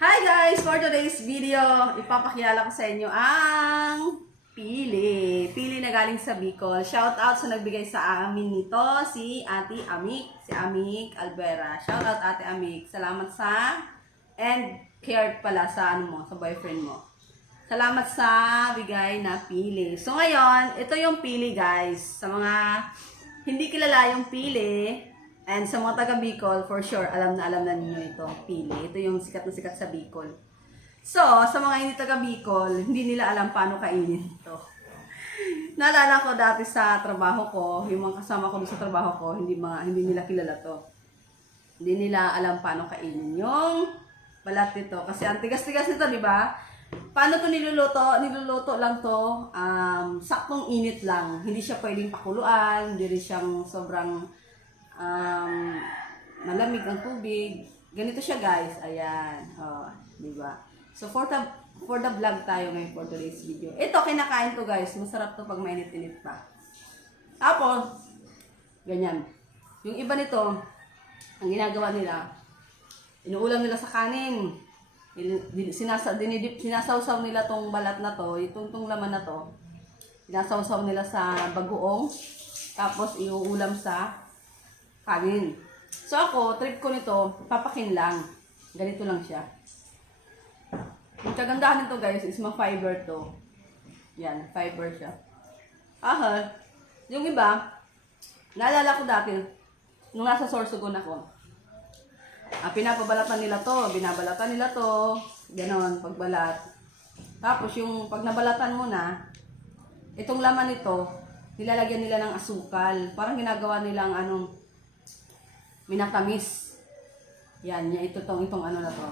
Hi guys! For today's video, ipapakilala ko sa inyo ang pili. Pili na galing sa Bicol. Shout out sa nagbigay sa amin nito, si Ate Amik. Si Amik Albera. Shout out Ate Amik. Salamat sa and cared pala sa ano mo, sa boyfriend mo. Salamat sa bigay na pili. So ngayon, ito yung pili guys. Sa mga hindi kilala yung pili, and sa mga taga Bicol, for sure, alam na alam na ninyo ito, pili. Ito yung sikat na sikat sa Bicol. So, sa mga hindi taga Bicol, hindi nila alam paano kainin ito. Naalala ko dati sa trabaho ko, yung mga kasama ko sa trabaho ko, hindi mga hindi nila kilala to. Hindi nila alam paano kainin yung balat nito. Kasi ang tigas-tigas nito, di ba? Paano to niluluto? Niluluto lang to, um, saktong init lang. Hindi siya pwedeng pakuluan, hindi rin siyang sobrang um, malamig ang tubig. Ganito siya guys. Ayan. Oh, di ba? So for the for the vlog tayo ngayon for today's video. Ito kinakain to guys. Masarap to pag mainit-init pa. Tapos ganyan. Yung iba nito, ang ginagawa nila, inuulam nila sa kanin. Sinasa, dinidip, sinasawsaw nila tong balat na to, itong tong laman na to. Sinasawsaw nila sa bagoong, tapos iuulam sa kanin. So ako, trip ko nito, papakin lang. Ganito lang siya. Yung kagandahan nito guys is ma-fiber to. Yan, fiber siya. Aha. Yung iba, naalala ko dati, nung nasa Sorsogon ako, ah, pinapabalatan nila to, binabalatan nila to, ganon, pagbalat. Tapos yung pag nabalatan mo na, itong laman nito, nilalagyan nila ng asukal. Parang ginagawa nilang anong minatamis. Yan, yan ito tong itong ano na to.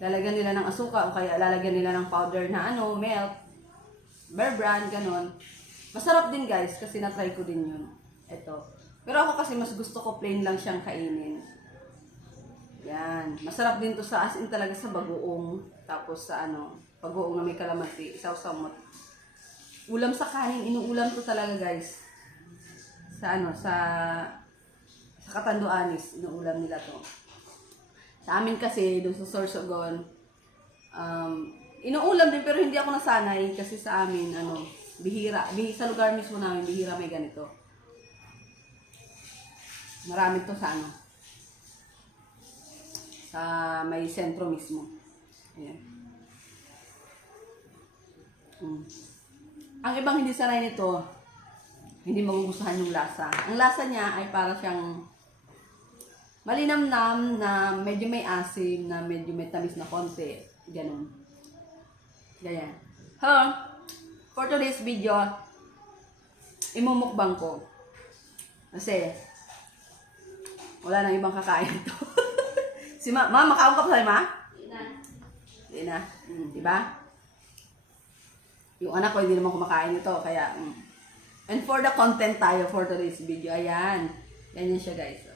Lalagyan nila ng asukal o kaya lalagyan nila ng powder na ano, milk, bear brand, ganon. Masarap din guys kasi na-try ko din yun. Ito. Pero ako kasi mas gusto ko plain lang siyang kainin. Yan. Masarap din to sa as in talaga sa bagoong. Tapos sa ano, bagoong na may kalamansi. Isaw-saw mo. Ulam sa kanin. Inuulam to talaga guys. Sa ano, sa sa Katanduanis. Inuulam nila to. Sa amin kasi, doon sa Sorsogon, um, inuulam din pero hindi ako nasanay kasi sa amin, ano, bihira. Bihira sa lugar mismo namin, bihira may ganito. Marami to sa ano, sa may sentro mismo. Ayan. Mm. Ang ibang hindi sanay nito, hindi magugustuhan yung lasa. Ang lasa niya ay para siyang malinamnam na medyo may asim, na medyo may tamis na konti. Ganun. Ganyan. Ha? For today's video, imumukbang ko. Kasi, wala nang ibang kakain to. si ma, ma, makaon ka pa sa'yo, ma? Hindi na. Mm, di ba? Yung anak ko, hindi naman kumakain ito. Kaya, mm. And for the content tayo for today's video, ayan. Ganyan siya, guys.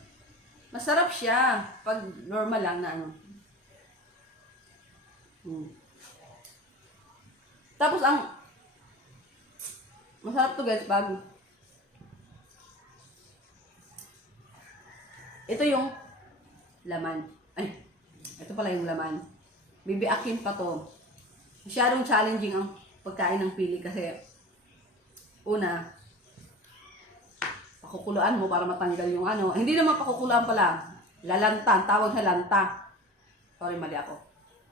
Masarap siya. Pag normal lang na ano. Mm. Tapos ang masarap to guys pag ito yung laman. Ay, ito pala yung laman. Bibiakin pa to. Masyadong challenging ang pagkain ng pili kasi una, pakukuluan mo para matanggal yung ano. Hindi naman pakukuluan pala. Lalantan. Tawag na lanta. Sorry, mali ako.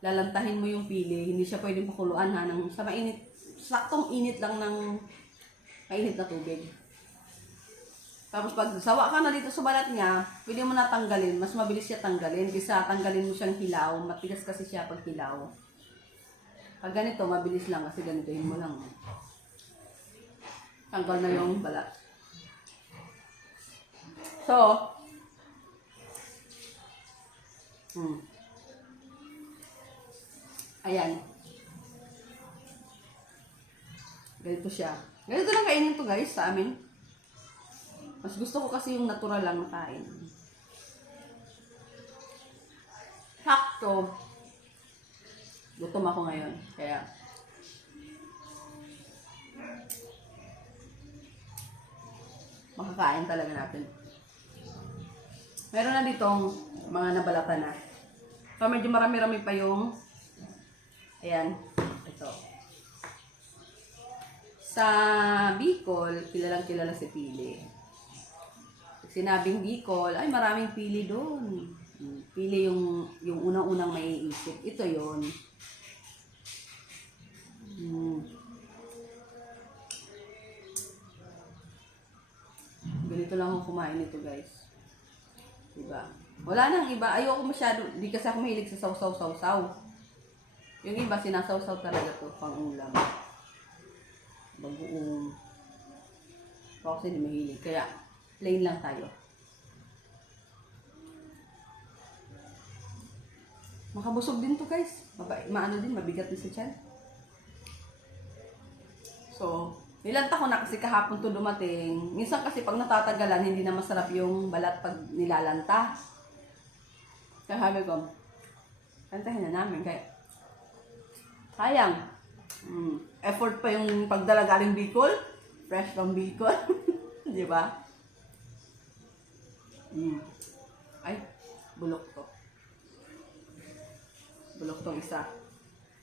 Lalantahin mo yung pili. Hindi siya pwedeng pakuluan ha. Ng, sa mainit. Saktong init lang ng mainit na tubig. Tapos pag sawa ka na dito sa balat niya, pwede mo na tanggalin. Mas mabilis siya tanggalin. Kisa tanggalin mo siyang hilaw. Matigas kasi siya pag hilaw. Pag ganito, mabilis lang kasi ganitohin mo lang. Tanggal na yung balat. So, hmm. Ayan. Ganito siya. Ganito lang kainin to guys sa amin. Mas gusto ko kasi yung natural lang kain. Sakto. Gutom ako ngayon. Kaya, makakain talaga natin. Meron na ditong mga nabalatan na. So, medyo marami-rami pa yung, ayan, ito. Sa Bicol, kilalang kilala si Pili. Sinabing Bicol, ay maraming pili doon. Pili yung, yung unang-unang maiisip. Ito yon. Hmm. Ganito lang ako kumain nito guys. Diba? Wala nang iba. Ayoko masyado. Di kasi ako mahilig sa sausaw-sausaw. Yung iba, sinasawsaw talaga to pang ulam. Bagoong. Ako kasi di mahilig. Kaya, plain lang tayo. Makabusog din to guys. Maba, maano din, mabigat din sa tiyan. So, nilanta ko na kasi kahapon to dumating. Minsan kasi pag natatagalan, hindi na masarap yung balat pag nilalanta. Kaya sabi ko, kantahin na namin. Kaya, sayang. Mm, effort pa yung pagdala galing Bicol. Fresh from Bicol. Di ba? Mm. Ay, bulok to. Bulok tong isa.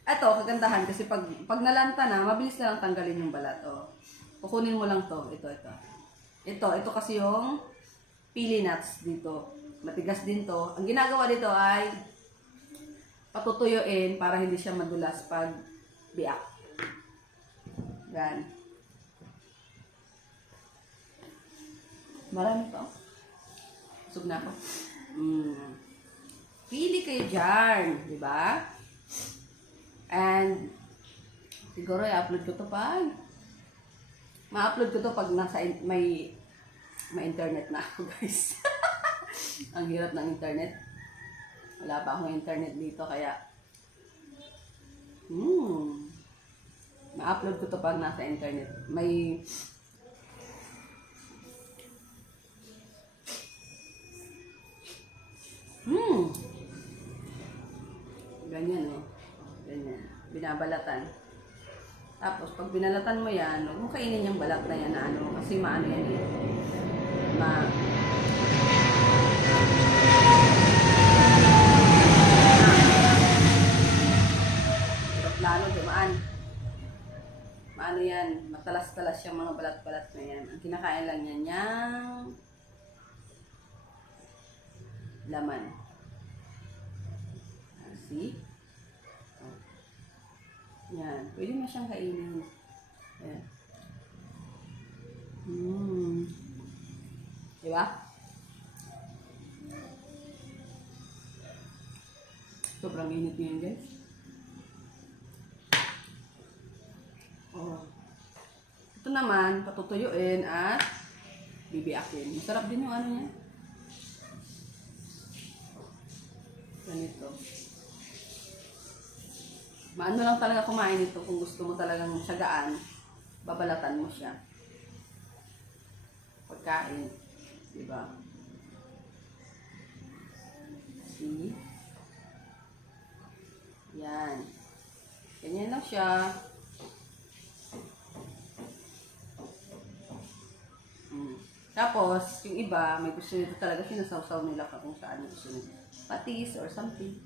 Eto, kagandahan kasi pag, pag nalanta na, mabilis na lang tanggalin yung balat. Oh. Kukunin mo lang to. Ito, ito. Ito, ito kasi yung pili nuts dito. Matigas din to. Ang ginagawa dito ay patutuyuin para hindi siya madulas pag biak. Yan. Marami pa. oh. Busog na. Mm. Pili kayo dyan. Di ba? And, siguro i-upload ko to pag ma-upload ko to pag nasa may may internet na ako, guys. Ang hirap ng internet. Wala pa akong internet dito, kaya hmm, ma-upload ko to pag nasa internet. May Binabalatan. Tapos, pag binalatan mo yan, huwag mo kainin yung balat na yan na ano, kasi maano yan eh. Ma... Lalo, dumaan. Maano yan, matalas-talas yung mga balat-balat na yan. Ang kinakain lang yan, yung laman. See? Yan. Pwede mo siyang kainin. Yan. Hmm. Diba? Sobrang init ngayon, guys. Oh. Ito naman, patutuyuin at bibiakin. Masarap din yung ano niya. Ganito. Maano lang talaga kumain ito kung gusto mo talagang tiyagaan, babalatan mo siya. Pagkain. Diba? See? Yan. Ganyan lang siya. Mm. Tapos, yung iba, may gusto nito talaga, sinasawsaw nila kung saan yung gusto nila. Patis or something.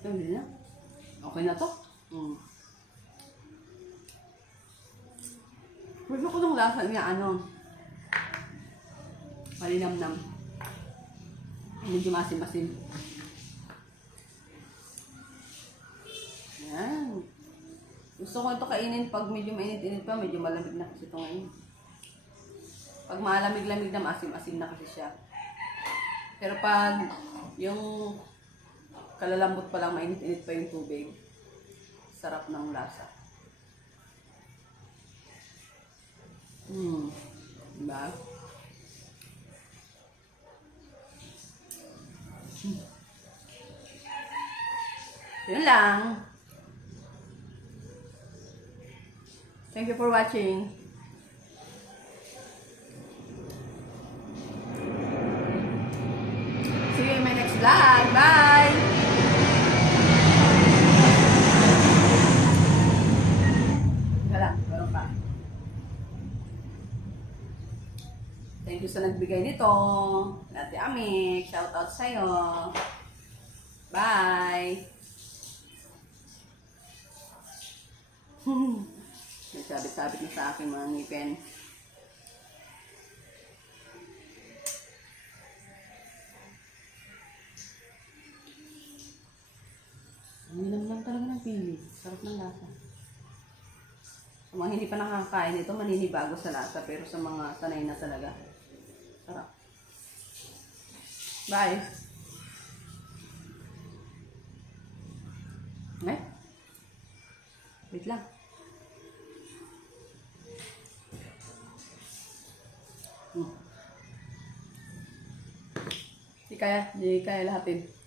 Yung hindi na. Okay na to. Mm. Gusto ko nung lasa niya, ano, malinamnam. Medyo masim-masim. Yan. Gusto ko ito kainin pag medyo mainit-init pa, medyo malamig na kasi ito ngayon. Pag malamig-lamig na, masim-asim na kasi siya. Pero pag yung kalalambot pa lang, mainit-init pa yung tubig, sarap ng lasa. Hmm. Diba? Hmm. Yun lang. Thank you for watching. See you in my next vlog. Bye! Wala, meron pa. Thank you sa nagbigay nito. Ate Amik, shout out sa'yo. Bye! Nagsabit-sabit na sa akin mga ngipin. Ang ilam lang talaga ng pili. Sarap ng lasa. Sa mga hindi pa nakakain ito, maninibago sa lasa. Pero sa mga sanay na talaga, sarap. Bye! Eh? Wait lang. Hmm. Di kaya, di kaya lahatin.